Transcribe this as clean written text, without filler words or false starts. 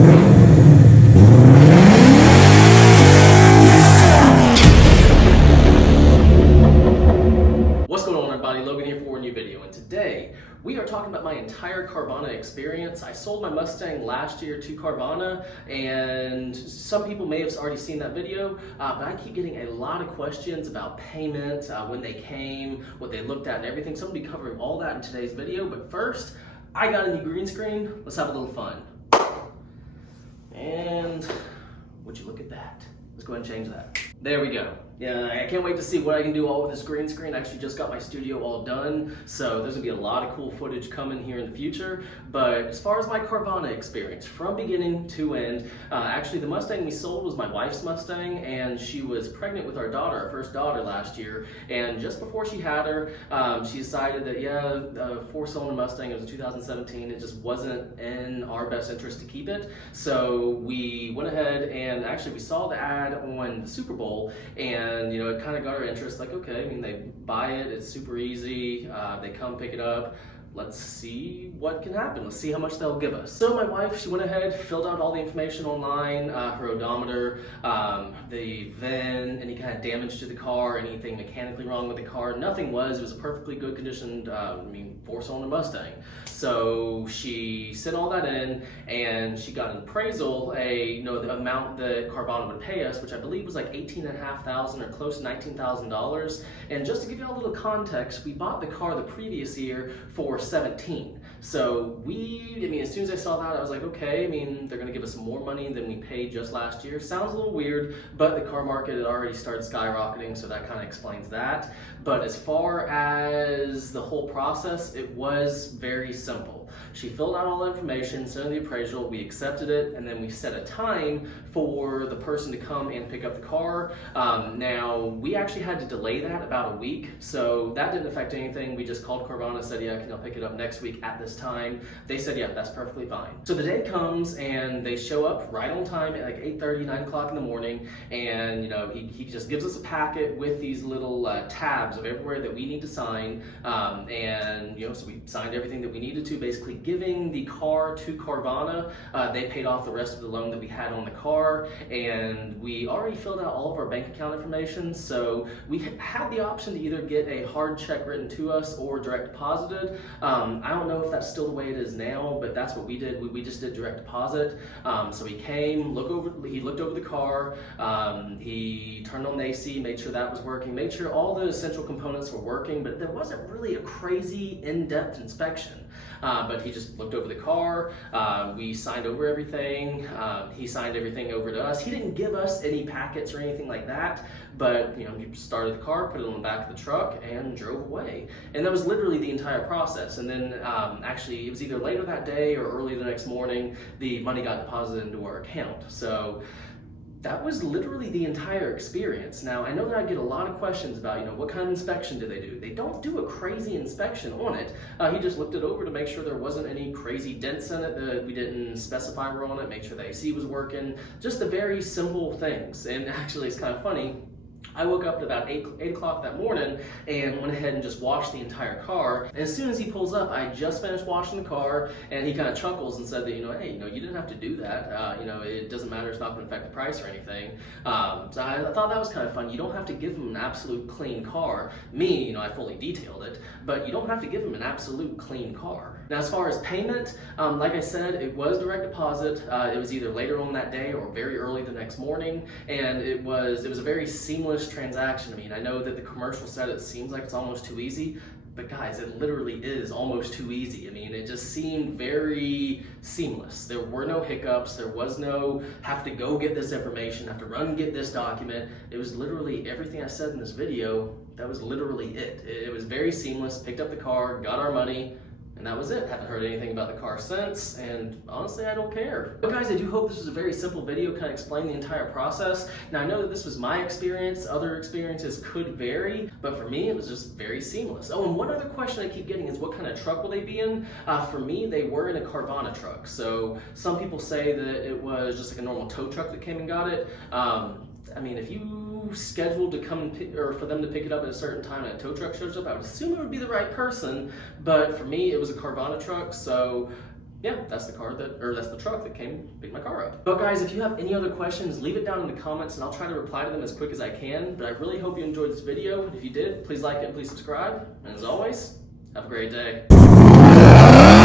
What's going on, everybody? Logan here for a new video, and today we are talking about my entire Carvana experience. I sold my Mustang last year to Carvana, and some people may have already seen that video, but I keep getting a lot of questions about payment, when they came, what they looked at, and everything. So I'm going to be covering all that in today's video, but first, I got a new green screen. Let's have a little fun. And would you look at that? Let's go ahead and change that. There we go. Yeah, I can't wait to see what I can do all with this green screen. I actually just got my studio all done, so there's gonna be a lot of cool footage coming here in the future. But as far as my Carvana experience, from beginning to end, actually the Mustang we sold was my wife's Mustang, and she was pregnant with our daughter, our first daughter last year. And just before she had her, she decided that, yeah, the four-cylinder Mustang, it was 2017, it just wasn't in our best interest to keep it. So we went ahead and actually we saw the ad on the Super Bowl, and you know, it kind of got our interest. Like, okay, I mean, they buy it, it's super easy, they come pick it up. Let's see what can happen. Let's see how much they'll give us. So my wife, she went ahead, filled out all the information online, her odometer, the VIN, any kind of damage to the car, anything mechanically wrong with the car. Nothing was. It was a perfectly good conditioned, four-cylinder Mustang. So she sent all that in, and she got an appraisal, the amount that Carvana would pay us, which I believe was like $18,500 or close to $19,000. And just to give you a little context, we bought the car the previous year for 17. So as soon as I saw that, I was like, okay, they're gonna give us more money than we paid just last year. Sounds a little weird, but the car market had already started skyrocketing, so that kind of explains that. But as far as the whole process, it was very simple. She filled out all the information, sent in the appraisal, we accepted it, and then we set a time for the person to come and pick up the car. Now, we actually had to delay that about a week, so that didn't affect anything. We just called Carvana and said, yeah, can I pick it up next week at this time? They said, yeah, that's perfectly fine. So the day comes, and they show up right on time at like 8:30, 9 o'clock in the morning, and he just gives us a packet with these little tabs of everywhere that we need to sign, so we signed everything that we needed to, basically giving the car to Carvana. They paid off the rest of the loan that we had on the car, and we already filled out all of our bank account information, so we had the option to either get a hard check written to us or direct deposited. I don't know if that's still the way it is now, but that's what we did. We just did direct deposit. So he came, he looked over the car, he turned on the AC, made sure that was working, made sure all the essential components were working, but there wasn't really a crazy in-depth inspection. But he just looked over the car, we signed over everything, he signed everything over to us. He didn't give us any packets or anything like that, but he started the car, put it on the back of the truck, and drove away. And that was literally the entire process. And then actually it was either later that day or early the next morning, the money got deposited into our account. So that was literally the entire experience. Now, I know that I get a lot of questions about, what kind of inspection do they do? They don't do a crazy inspection on it. He just looked it over to make sure there wasn't any crazy dents in it that we didn't specify were on it, make sure the AC was working, just the very simple things. And actually, it's kind of funny. I woke up at about 8 o'clock that morning and went ahead and just washed the entire car. And as soon as he pulls up, I just finished washing the car, and he kind of chuckles and said that, hey, you didn't have to do that. It doesn't matter. It's not going to affect the price or anything. So I thought that was kind of fun. You don't have to give him an absolute clean car. Me, I fully detailed it, but you don't have to give him an absolute clean car. Now, as far as payment, like I said, it was direct deposit. It was either later on that day or very early the next morning, and it was a very seamless transaction. I know that the commercial said it seems like it's almost too easy, but guys, it literally is almost too easy. It just seemed very seamless. There were no hiccups. There was no have to go get this information, have to run and get this document. It was literally everything I said in this video. That was literally it. It was very seamless. Picked up the car, got our money, and that was it. Haven't heard anything about the car since, and honestly, I don't care. But guys, I do hope this was a very simple video, kind of explain the entire process. Now, I know that this was my experience. Other experiences could vary, but for me, it was just very seamless. Oh, and one other question I keep getting is what kind of truck will they be in? For me, they were in a Carvana truck. So some people say that it was just like a normal tow truck that came and got it. If you scheduled to come or for them to pick it up at a certain time and a tow truck shows up, I would assume it would be the right person, but for me, it was a Carvana truck, so yeah, that's the truck that came pick my car up. But guys, if you have any other questions, leave it down in the comments and I'll try to reply to them as quick as I can. But I really hope you enjoyed this video. And if you did, please like it and please subscribe. And as always, have a great day.